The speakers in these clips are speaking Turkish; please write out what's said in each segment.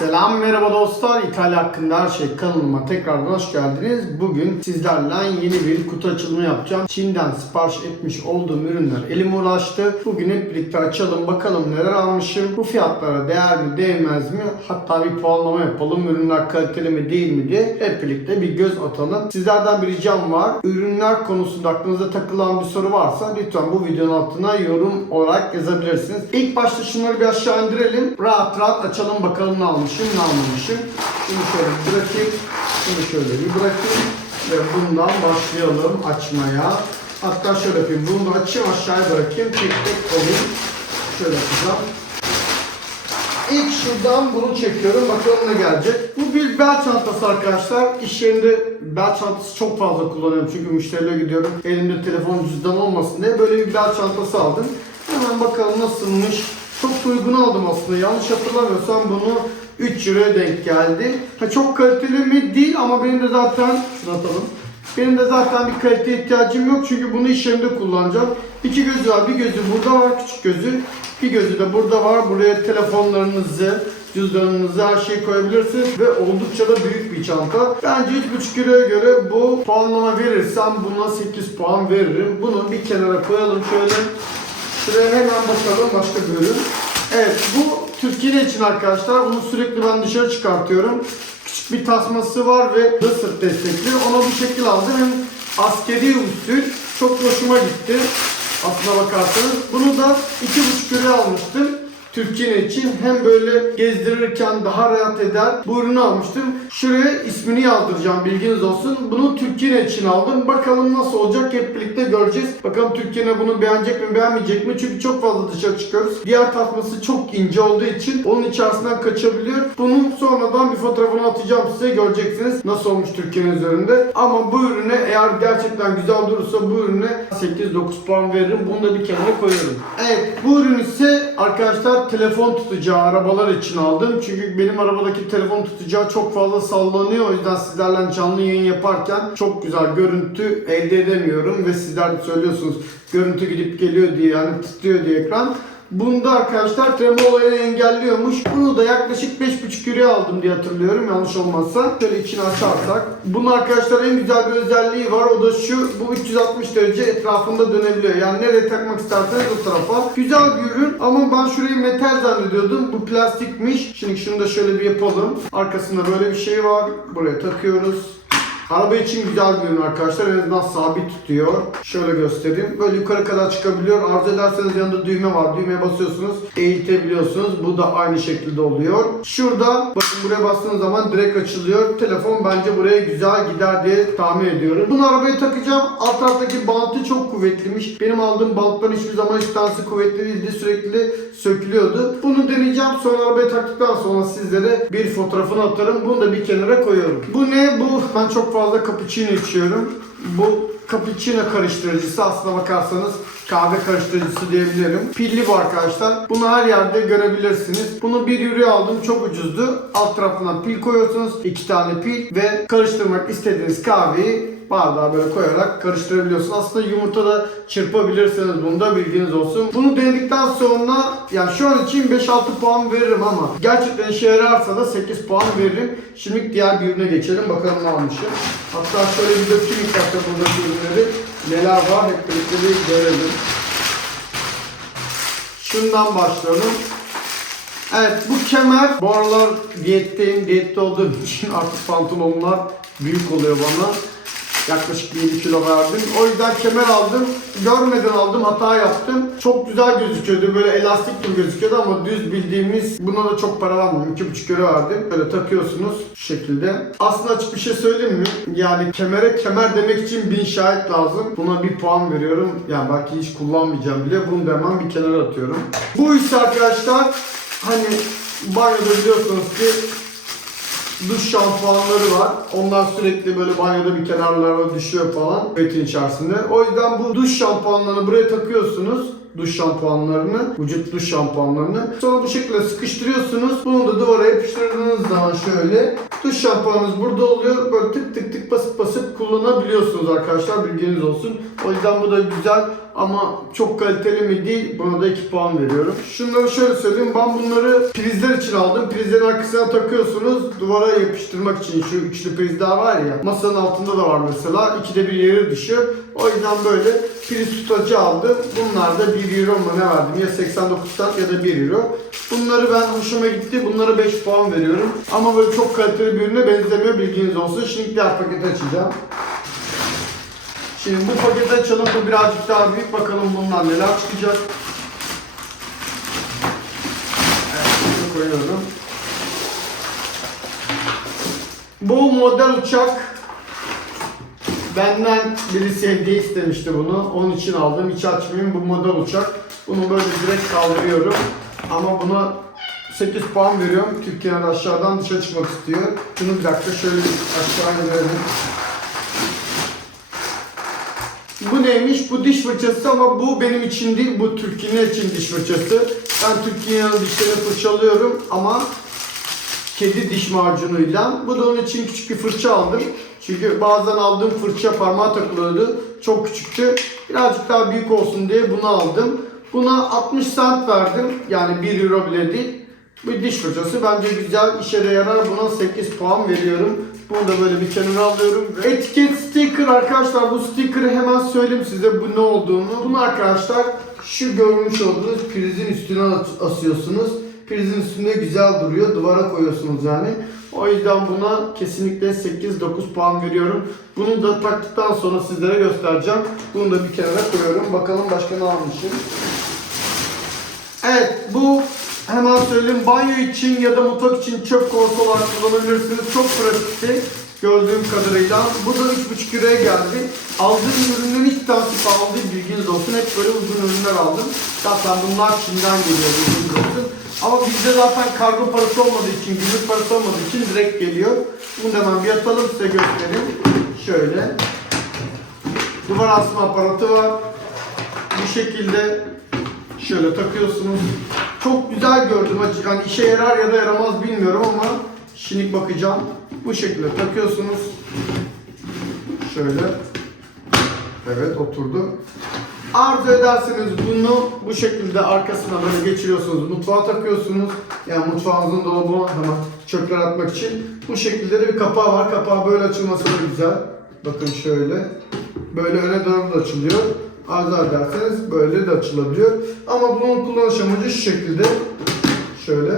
Selam merhaba dostlar. İtalya hakkında her şey kanalıma tekrardan hoş geldiniz. Bugün sizlerle yeni bir kutu açılımı yapacağım. Çin'den sipariş etmiş olduğum ürünler elime ulaştı. Bugün hep birlikte açalım bakalım neler almışım. Bu fiyatlara değer mi değmez mi? Hatta bir puanlama yapalım. Ürünler kaliteli mi değil mi diye hep birlikte bir göz atalım. Sizlerden bir ricam var. Ürünler konusunda aklınıza takılan bir soru varsa lütfen bu videonun altına yorum olarak yazabilirsiniz. İlk başta şunları bir aşağı indirelim. Rahat rahat açalım bakalım ne almışım ne almamışım. Şunu şöyle bırakayım. Şunu şöyle bir bırakayım. Ve bundan başlayalım açmaya. Hatta şöyle yapayım. Bunu da açayım aşağıya bırakayım. Tek tek alayım. Şöyle yapacağım. İlk şuradan bunu çekiyorum. Bakalım ne gelecek. Bu bir bel çantası arkadaşlar. İş yerinde bel çantası çok fazla kullanıyorum. Çünkü müşterilere gidiyorum. Elimde telefon cüzdan olmasın diye böyle bir bel çantası aldım. Hemen bakalım nasılmış. Çok uygun aldım aslında. Yanlış hatırlamıyorsam bunu 3 euroya denk geldi. Ha, çok kaliteli mi? Değil ama benim de zaten şunu atalım. Benim de zaten bir kalite ihtiyacım yok çünkü bunu iş yerinde kullanacağım. İki gözü var. Bir gözü burada var küçük gözü. Bir gözü de burada var. Buraya telefonlarınızı, cüzdanınızı her şeyi koyabilirsiniz ve oldukça da büyük bir çanta. Bence 3.5 kiloya göre bu puanlama verirsem buna 8 puan veririm. Bunu bir kenara koyalım şöyle. Şuraya hemen bakalım başka bir ürün. Evet bu Türkiye için arkadaşlar. Bunu sürekli ben dışarı çıkartıyorum. Küçük bir tasması var ve sırt destekli. Ona bu şekil aldım. Hem askeri usul. Çok hoşuma gitti. Aslına bakarsanız. Bunu da 2,5 liraya almıştım. Türkiye için hem böyle gezdirirken daha rahat eder. Bu ürünü almıştım. Şuraya ismini yazdıracağım bilginiz olsun. Bunu Türkiye için aldım. Bakalım nasıl olacak hep birlikte göreceğiz. Bakalım Türkiye bunu beğenecek mi beğenmeyecek mi? Çünkü çok fazla dışarı çıkıyoruz. Diğer tasması çok ince olduğu için onun içerisinden kaçabiliyor. Bunun sonradan bir fotoğrafını atacağım size göreceksiniz. Nasıl olmuş Türkiye'nin üzerinde. Ama bu ürüne eğer gerçekten güzel durursa bu ürüne 8-9 puan veririm. Bunu da bir kenara koyarım. Evet bu ürün ise arkadaşlar telefon tutacağı arabalar için aldım. Çünkü benim arabadaki telefon tutacağı çok fazla sallanıyor. O yüzden sizlerle canlı yayın yaparken çok güzel görüntü elde edemiyorum. Ve sizler de söylüyorsunuz görüntü gidip geliyor diye yani titriyor diye ekran. Bunda arkadaşlar tremor olayını engelliyormuş. Bunu da yaklaşık 5,5 euroya aldım diye hatırlıyorum yanlış olmazsa. Şöyle içini açarsak. Bunun arkadaşlar en güzel bir özelliği var. O da şu. Bu 360 derece etrafında dönebiliyor. Yani nereye takmak isterseniz o tarafa. Güzel bir ürün ama ben şurayı metal zannediyordum. Bu plastikmiş. Şimdi şunu da şöyle bir yapalım. Arkasında böyle bir şey var. Buraya takıyoruz. Araba için güzel bir ürün arkadaşlar. En azından sabit tutuyor. Şöyle göstereyim. Böyle yukarı kadar çıkabiliyor. Arzu ederseniz yanında düğme var. Düğmeye basıyorsunuz. Eğitebiliyorsunuz. Bu da aynı şekilde oluyor. Şurada bakın buraya bastığınız zaman direkt açılıyor. Telefon bence buraya güzel gider diye tahmin ediyorum. Bunu arabaya takacağım. Alt taraftaki bantı çok kuvvetliymiş. Benim aldığım bantların hiçbir zaman hiç tanesi kuvvetli değildi. Sürekli sökülüyordu. Bunu deneyeceğim. Sonra arabaya taktıktan sonra sizlere bir fotoğrafını atarım. Bunu da bir kenara koyuyorum. Bu ne? Bu ben çok fazla cappuccino içiyorum. Bu cappuccino karıştırıcısı aslına bakarsanız kahve karıştırıcısı diyebilirim. Pilli bu arkadaşlar. Bunu her yerde görebilirsiniz. Bunu bir euro aldım. Çok ucuzdu. Alt tarafından pil koyuyorsunuz. iki tane pil ve karıştırmak istediğiniz kahveyi bardağa böyle koyarak karıştırabiliyorsunuz. Aslında yumurta da çırpabilirsiniz bunu da bilginiz olsun. Bunu denedikten sonra yani şu an için 5-6 puan veririm ama gerçekten işe yararsa da 8 puan veririm. Şimdi diğer bir ürüne geçelim bakalım ne almışım. Hatta şöyle bir dökeyim ilk dakika buradaki ürünleri. Neler var hep birlikte bir görelim. Şundan başlayalım. Evet bu kemer bu aralar diyetteyim. Diyette olduğum için artık pantolonlar büyük oluyor bana. Yaklaşık 7 kilo verdim. O yüzden kemer aldım. Görmeden aldım. Hata yaptım. Çok güzel gözüküyordu. Böyle elastik gibi gözüküyordu ama düz bildiğimiz buna da çok para vermedim. 2,5 euro verdim. Böyle takıyorsunuz şu şekilde. Aslında açık bir şey söyleyeyim mi? Yani kemere kemer demek için bin şahit lazım. Buna bir puan veriyorum. Yani belki hiç kullanmayacağım bile. Bunu da hemen bir kenara atıyorum. Bu ise arkadaşlar hani banyoda biliyorsunuz ki duş şampuanları var. Onlar sürekli böyle banyoda bir kenarlara düşüyor falan betin içerisinde. O yüzden bu duş şampuanlarını buraya takıyorsunuz. Duş şampuanlarını, vücut duş şampuanlarını. Sonra bu şekilde sıkıştırıyorsunuz. Bunu da duvara yapıştırdığınız zaman şöyle. Duş şampuanınız burada oluyor. Böyle tık tık tık basıp basıp kullanabiliyorsunuz arkadaşlar. Bilginiz olsun. O yüzden bu da güzel. Ama çok kaliteli mi değil buna da 2 puan veriyorum. Şunları şöyle söyleyeyim ben bunları prizler için aldım. Prizlerin arkasına takıyorsunuz duvara yapıştırmak için şu üçlü prizler var ya masanın altında da var mesela ikide bir yere düşüyor. O yüzden böyle priz tutacı aldım. Bunlar da 1 euro mu ne verdim ya 89 cent ya da 1 euro. Bunları ben hoşuma gitti. Bunlara 5 puan veriyorum. Ama böyle çok kaliteli bir ürüne benzemiyor bilginiz olsun. Şimdi diğer paketi açacağım. Şimdi bu paketi açalım. Bu birazcık daha büyük. Bakalım bundan neler çıkacak. Evet, bunu koyuyorum. Bu model uçak benden birisi hediye istemişti bunu. Onun için aldım. Hiç açmayayım. Bu model uçak. Bunu böyle direkt kaldırıyorum. Ama buna 8 puan veriyorum. Türkiye'nin aşağıdan dışarı çıkmak istiyor. Şunu bir dakika şöyle bir aşağı indirelim. Bu neymiş? Bu diş fırçası ama bu benim için değil. Bu Türkiye'nin için diş fırçası. Ben Türkiye'nin dişlerini fırçalıyorum ama kedi diş macunuyla. Bu da onun için küçük bir fırça aldım. Çünkü bazen aldığım fırça parmağa takılıyordu. Çok küçüktü. Birazcık daha büyük olsun diye bunu aldım. Buna 60 cent verdim. Yani 1 euro bile değil. Bu diş fırçası bence güzel, işe de yarar. Buna 8 puan veriyorum. Bunu da böyle bir kenara alıyorum. Etiket sticker arkadaşlar. Bu sticker'ı hemen söyleyeyim size bu ne olduğunu. Bunu arkadaşlar şu görmüş olduğunuz prizin üstüne as- asıyorsunuz. Prizin üstünde güzel duruyor. Duvara koyuyorsunuz yani. O yüzden buna kesinlikle 8-9 puan veriyorum. Bunu da taktıktan sonra sizlere göstereceğim. Bunu da bir kenara koyuyorum. Bakalım başka ne almışım. Evet bu hemen söyleyeyim banyo için ya da mutfak için çöp kovası olarak kullanabilirsiniz. Çok pratikti gördüğüm kadarıyla. Bu da 3,5 euroya geldi. Aldığım ürünlerin hiç pahalı değil bilginiz olsun. Hep böyle uzun ürünler aldım. Zaten bunlar Çin'den geliyor bilginiz olsun. Ama bizde zaten kargo parası olmadığı için, gümrük parası olmadığı için direkt geliyor. Bunu hemen bir atalım size göstereyim. Şöyle. Duvar asma aparatı var. Bu şekilde şöyle takıyorsunuz. Çok güzel gördüm. Hani işe yarar ya da yaramaz bilmiyorum ama şimdi bakacağım. Bu şekilde takıyorsunuz. Şöyle. Evet oturdu. Arzu ederseniz bunu bu şekilde arkasına böyle geçiriyorsunuz. Mutfağa takıyorsunuz. Yani mutfağınızın dolabına hemen çöpler atmak için. Bu şekilde de bir kapağı var. Kapağı böyle açılması da güzel. Bakın şöyle. Böyle öne doğru da açılıyor. Arzu ederseniz böyle de açılabiliyor. Ama bunun kullanış amacı şu şekilde. Şöyle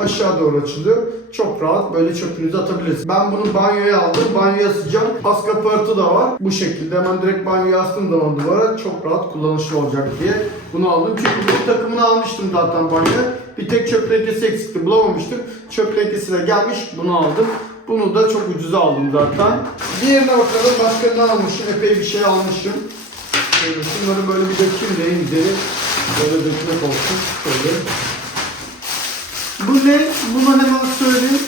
aşağı doğru açılıyor. Çok rahat böyle çöpünüzü atabilirsiniz. Ben bunu banyoya aldım. Banyoya asacağım. Askı aparatı da var. Bu şekilde hemen direkt banyoya astığım zaman duvara çok rahat kullanışlı olacak diye bunu aldım. Çünkü bu takımını almıştım zaten banyoya. Bir tek çöp lekesi eksikti bulamamıştım. Çöp lekesi de gelmiş bunu aldım. Bunu da çok ucuza aldım zaten. Diğerine bakalım başka ne almışım? Epey bir şey almışım. Şöyle şunları böyle bir dökeyim de en güzeli. Böyle dökmek olsun. Şöyle. Bu ne? Bunu hemen söyleyeyim.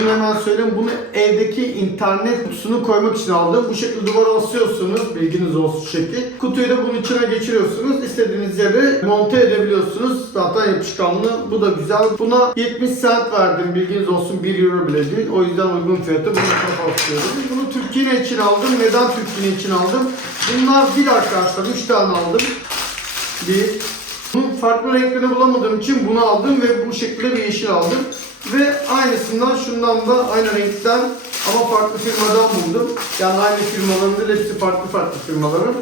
Bunu hemen söyleyeyim. Bunu evdeki internet kutusunu koymak için aldım. Bu şekilde duvara asıyorsunuz. Bilginiz olsun şu şekil. Kutuyu da bunun içine geçiriyorsunuz. İstediğiniz yere monte edebiliyorsunuz. Zaten yapışkanlı. Bu da güzel. Buna 70 cent verdim. Bilginiz olsun 1 euro bile değil. O yüzden uygun fiyatı bunu kapatıyorum. Bunu Türkiye için aldım. Neden Türkiye için aldım? Bunlar bir arkadaşlar. 3 tane aldım. Bir, bunun farklı renklerini bulamadığım için bunu aldım ve bu şekilde bir yeşil aldım. Ve aynısından şundan da aynı renkten ama farklı firmadan buldum. Yani aynı firmaların değil, hepsi farklı farklı firmaların.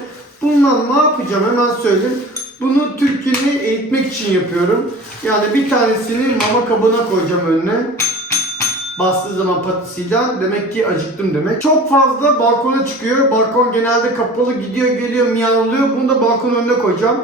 Bundan ne yapacağım hemen söyleyeyim. Bunu Türkiye'yi eğitmek için yapıyorum. Yani bir tanesini mama kabına koyacağım önüne. Bastığı zaman patisiyle demek ki acıktım demek. Çok fazla balkona çıkıyor. Balkon genelde kapalı gidiyor geliyor miyavlıyor. Bunu da balkon önüne koyacağım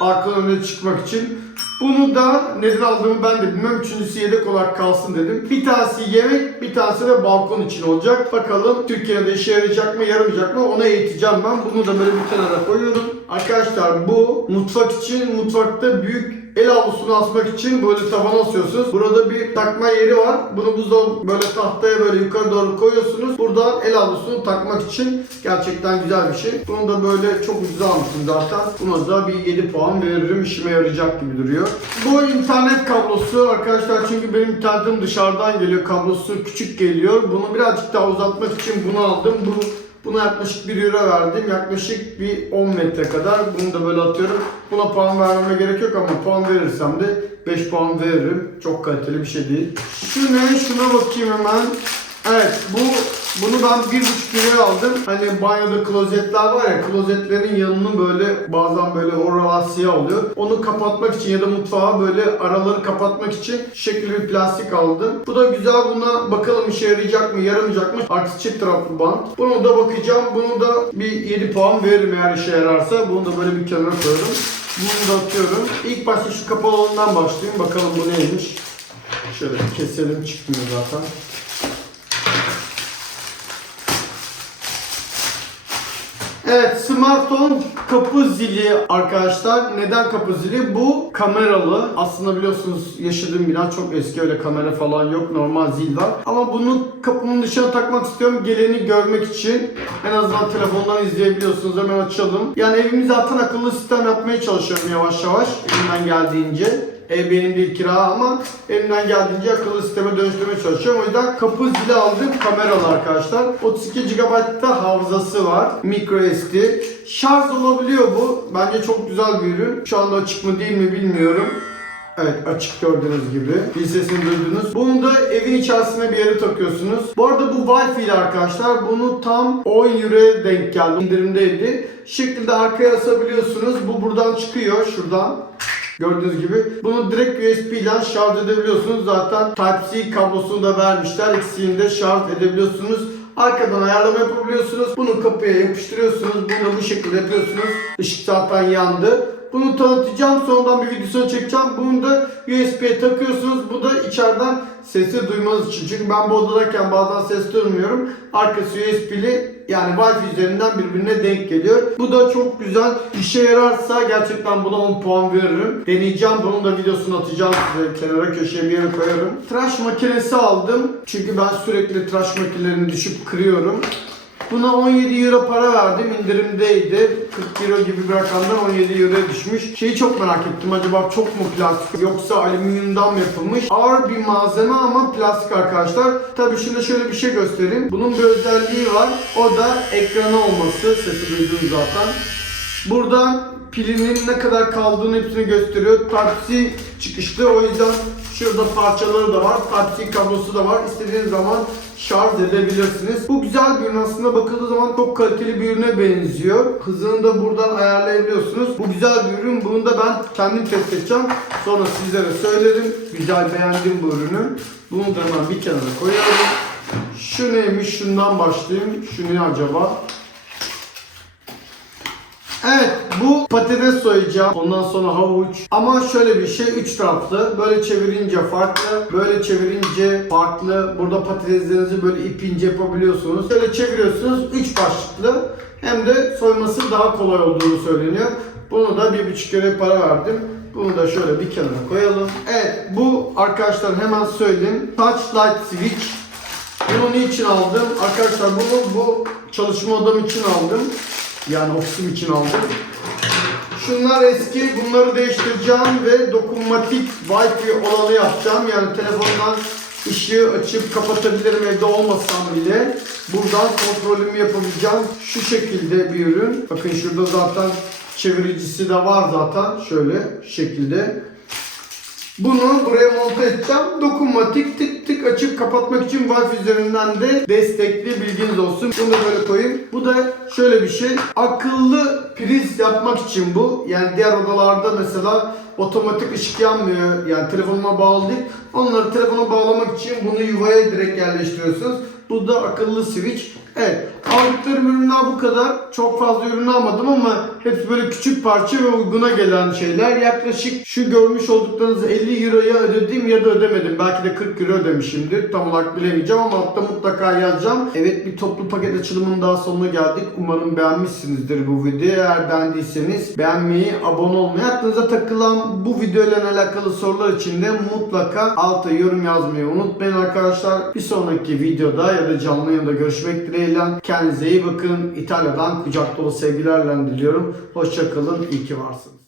balkon önüne çıkmak için. Bunu da neden aldığımı ben de bilmem. Üçüncüsü yedek olarak kalsın dedim. Bir tanesi yemek, bir tanesi de balkon için olacak. Bakalım Türkiye'de işe yarayacak mı, yaramayacak mı onu eğiteceğim ben. Bunu da böyle bir kenara koyuyorum. Arkadaşlar bu mutfak için, mutfakta büyük el havlusunu asmak için böyle tavana asıyorsunuz. Burada bir takma yeri var. Bunu buzdolabı böyle tahtaya böyle yukarı doğru koyuyorsunuz. Buradan el havlusunu takmak için gerçekten güzel bir şey. Bunu da böyle çok ucuz almıştım zaten. Buna da bir 7 puan veririm. İşime yarayacak gibi duruyor. Bu internet kablosu arkadaşlar çünkü benim internetim dışarıdan geliyor. Kablosu küçük geliyor. Bunu birazcık daha uzatmak için bunu aldım. Bu Buna yaklaşık 1 euro verdim. Yaklaşık bir 10 metre kadar. Bunu da böyle atıyorum. Buna puan vermeme gerek yok ama puan verirsem de 5 puan veririm. Çok kaliteli bir şey değil. Şu ne? Şuna bakayım hemen. Evet bu bunu ben 1,5 liraya aldım. Hani banyoda klozetler var ya klozetlerin yanını böyle bazen böyle oralar siyah oluyor. Onu kapatmak için ya da mutfağa böyle araları kapatmak için şekilde bir plastik aldım. Bu da güzel buna bakalım işe yarayacak mı yaramayacak mı? Arkası çift taraflı bant. Bunu da bakacağım. Bunu da bir 7 puan veririm eğer işe yararsa. Bunu da böyle bir kenara koyuyorum. Bunu da atıyorum. İlk başta şu kapalı olandan başlayayım. Bakalım bu neymiş. Şöyle keselim çıkmıyor zaten. Evet, smartphone kapı zili arkadaşlar. Neden kapı zili? Bu kameralı. Aslında biliyorsunuz yaşadığım bina çok eski öyle kamera falan yok. Normal zil var. Ama bunu kapının dışına takmak istiyorum. Geleni görmek için. En azından telefondan izleyebiliyorsunuz. Hemen açalım. Yani evimi zaten akıllı sistem yapmaya çalışıyorum yavaş yavaş. Elimden geldiğince. Ev benim değil kira ama elimden geldiğince akıllı sisteme dönüştürmeye çalışıyorum. O yüzden kapı zili aldım. Kameralı arkadaşlar. 32 GB da hafızası var. Micro SD. Şarj olabiliyor bu. Bence çok güzel bir ürün. Şu anda açık mı değil mi bilmiyorum. Evet açık gördüğünüz gibi. Bir sesini duydunuz. Bunu da evin içerisine bir yere takıyorsunuz. Bu arada bu Wi-Fi ile arkadaşlar. Bunu tam 10 euroya denk geldi. İndirimdeydi. Şekilde arkaya asabiliyorsunuz. Bu buradan çıkıyor. Şuradan. Gördüğünüz gibi. Bunu direkt USB ile şarj edebiliyorsunuz. Zaten Type-C kablosunu da vermişler. İkisini de şarj edebiliyorsunuz. Arkadan ayarlama yapabiliyorsunuz. Bunu kapıya yapıştırıyorsunuz. Bunu bu şekilde yapıyorsunuz. Işık zaten yandı. Bunu tanıtacağım. Sonradan bir videosunu çekeceğim. Bunu da USB'ye takıyorsunuz. Bu da içeriden sesi duymanız için. Çünkü ben bu odadayken bazen ses duymuyorum. Arkası USB'li yani Wi-Fi üzerinden birbirine denk geliyor. Bu da çok güzel. İşe yararsa gerçekten buna 10 puan veririm. Deneyeceğim. Bunun da videosunu atacağım size. Kenara köşeye bir yere koyarım. Tıraş makinesi aldım. Çünkü ben sürekli tıraş makinelerini düşüp kırıyorum. Buna 17 euro para verdim. indirimdeydi. 40 euro gibi bir rakamdan 17 euroya düşmüş. Şeyi çok merak ettim. Acaba çok mu plastik yoksa alüminyumdan mı yapılmış? Ağır bir malzeme ama plastik arkadaşlar. Tabi şimdi şöyle bir şey göstereyim. Bunun bir özelliği var. O da ekranı olması. Sesi duydunuz zaten. Buradan pilinin ne kadar kaldığını hepsini gösteriyor. Type-C çıkışlı. O yüzden şurada parçaları da var. Type-C kablosu da var. İstediğiniz zaman şarj edebilirsiniz. Bu güzel bir ürün aslında bakıldığı zaman çok kaliteli bir ürüne benziyor. Hızını da buradan ayarlayabiliyorsunuz. Bu güzel bir ürün. Bunu da ben kendim test edeceğim. Sonra sizlere söylerim. Güzel beğendim bu ürünü. Bunu da hemen bir kenara koyalım. Şu neymiş? Şundan başlayayım. Şu ne acaba? Evet bu patates soyacağım. Ondan sonra havuç. Ama şöyle bir şey üç taraflı. Böyle çevirince farklı. Böyle çevirince farklı. Burada patateslerinizi böyle ipince yapabiliyorsunuz. Şöyle çeviriyorsunuz. Üç başlıklı. Hem de soyması daha kolay olduğunu söyleniyor. Bunu da bir buçuk kere para verdim. Bunu da şöyle bir kenara koyalım. Evet bu arkadaşlar hemen söyleyeyim. Touch Light Switch. Bunu niçin aldım? Arkadaşlar bunu bu çalışma odam için aldım. Yani ofisim için aldım. Şunlar eski. Bunları değiştireceğim ve dokunmatik Wi-Fi olanı yapacağım. Yani telefondan ışığı açıp kapatabilirim evde olmasam bile. Buradan kontrolümü yapabileceğim. Şu şekilde bir ürün. Bakın şurada zaten çeviricisi de var zaten. Şöyle şekilde. Bunu buraya monte edeceğim. Dokunmatik tık tık açıp kapatmak için Wi-Fi üzerinden de destekli bilginiz olsun. Bunu böyle koyayım. Bu da şöyle bir şey. Akıllı priz yapmak için bu. Yani diğer odalarda mesela otomatik ışık yanmıyor. Yani telefonuma bağlı değil. Onları telefona bağlamak için bunu yuvaya direkt yerleştiriyorsunuz. Bu da akıllı switch. Evet. Aldıklarım ürünler bu kadar. Çok fazla ürün almadım ama hepsi böyle küçük parça ve uyguna gelen şeyler. Yaklaşık şu görmüş olduklarınızı 50 euroya ödedim ya da ödemedim. Belki de 40 euro ödemişimdir. Tam olarak bilemeyeceğim ama altta mutlaka yazacağım. Evet bir toplu paket açılımının daha sonuna geldik. Umarım beğenmişsinizdir bu videoyu. Eğer beğendiyseniz beğenmeyi, abone olmayı, aklınıza takılan bu videoyla alakalı sorular için de mutlaka alta yorum yazmayı unutmayın arkadaşlar. Bir sonraki videoda ya da canlı yayında görüşmek dileğiyle. Kendinize iyi bakın. İtalya'dan kucak dolu sevgilerle diliyorum. Hoşçakalın. İyi ki varsınız.